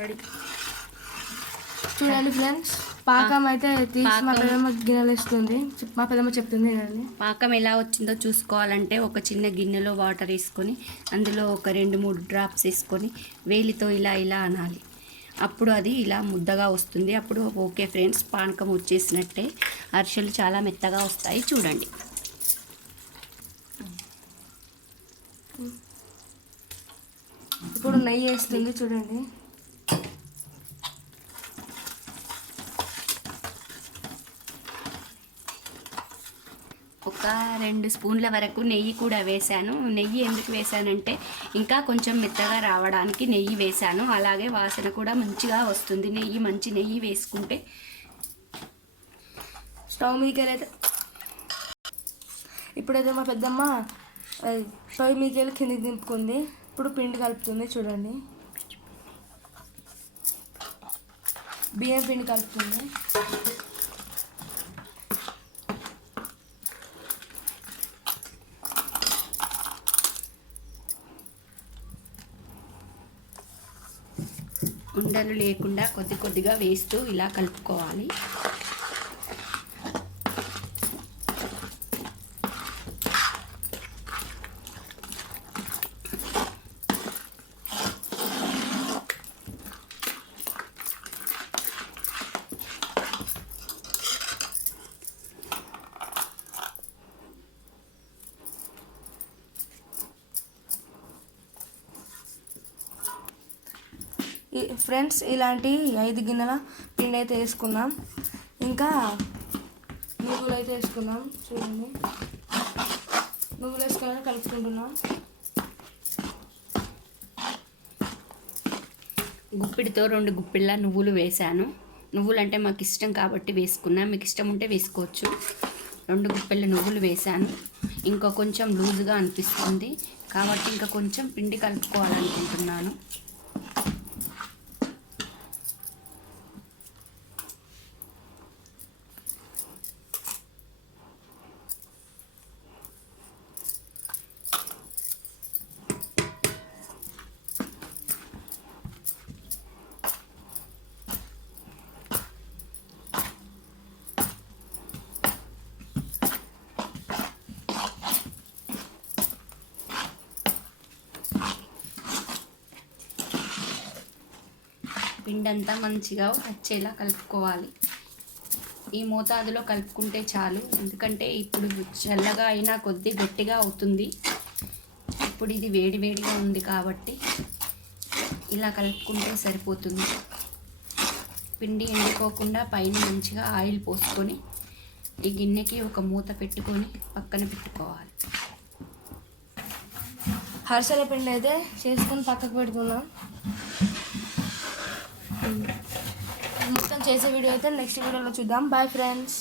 Ready. చూడండి friends, పాకం అయితే తీసి మా పెద్దమ్మ గిన్నెలు వేస్తుంది. మా పెద్దమ్మ చెప్తుంది కానీ పాకం ఎలా వచ్చిందో చూసుకోవాలంటే ఒక చిన్న గిన్నెలో వాటర్ వేసుకొని అందులో ఒక 2-3 డ్రాప్స్ వేసుకొని వేలితో ఇలా ఇలా అనాలి. అప్పుడు అది ఇలా ముద్దగా వస్తుంది. అప్పుడు ఓకే ఫ్రెండ్స్, పానకం వచ్చేసినట్టే. అరిసెలు చాలా మెత్తగా వస్తాయి. చూడండి. ఇప్పుడు నెయ్యి వేస్తుంది. చూడండి. ఒక 2 స్పూన్ల వరకు నెయ్యి కూడా వేశాను. నెయ్యి ఎందుకు వేశానంటే ఇంకా కొంచెం మెత్తగా రావడానికి నెయ్యి వేశాను. అలాగే వాసన కూడా మంచిగా వస్తుంది. మంచి నెయ్యి వేసుకుంటే. స్టవ్ మీదకి అయితే ఇప్పుడైతే మా పెద్దమ్మ స్టవ్ మీదకి వెళ్ళి కిందకి దింపుకుంది. ఇప్పుడు పిండి కలుపుతుంది. చూడండి, బియ్యం పిండి కలుపుతుంది. ఉండలు లేకుండా కొద్ది కొద్దిగా వేస్తూ ఇలా కలుపుకోవాలి. ఫ్రెండ్స్, ఇలాంటి 5 గిన్నెల పిండి అయితే వేసుకున్నాం. ఇంకా నువ్వులు అయితే వేసుకున్నాం. చూడండి, నువ్వులు వేసుకొని కలుపుకుంటున్నాం. గుప్పిడితో 2 గుప్పిళ్ళ నువ్వులు వేశాను. నువ్వులు అంటే మాకు ఇష్టం కాబట్టి వేసుకున్నాం. మీకు ఇష్టం ఉంటే వేసుకోవచ్చు. 2 గుప్పిళ్ళ నువ్వులు వేశాను. ఇంకా కొంచెం లూజుగా అనిపిస్తుంది కాబట్టి ఇంకా కొంచెం పిండి కలుపుకోవాలనుకుంటున్నాను. పిండంతా మంచిగా వచ్చేలా కలుపుకోవాలి. ఈ మోతాదులో కలుపుకుంటే చాలు. ఎందుకంటే ఇప్పుడు చల్లగా అయినా కొద్ది గట్టిగా అవుతుంది. ఇప్పుడు ఇది వేడివేడిగా ఉంది కాబట్టి ఇలా కలుపుకుంటే సరిపోతుంది. పిండి ఎండిపోకుండా పైన మంచిగా ఆయిల్ పోసుకొని ఈ గిన్నెకి ఒక మూత పెట్టుకొని పక్కన పెట్టుకోవాలి. అరిసెల పిండి అయితే చేసుకొని పక్కకు పెట్టుకున్నాం. మొత్తం చేసే వీడియో అయితే నెక్స్ట్ వీడియోలో చూద్దాం. Bye friends.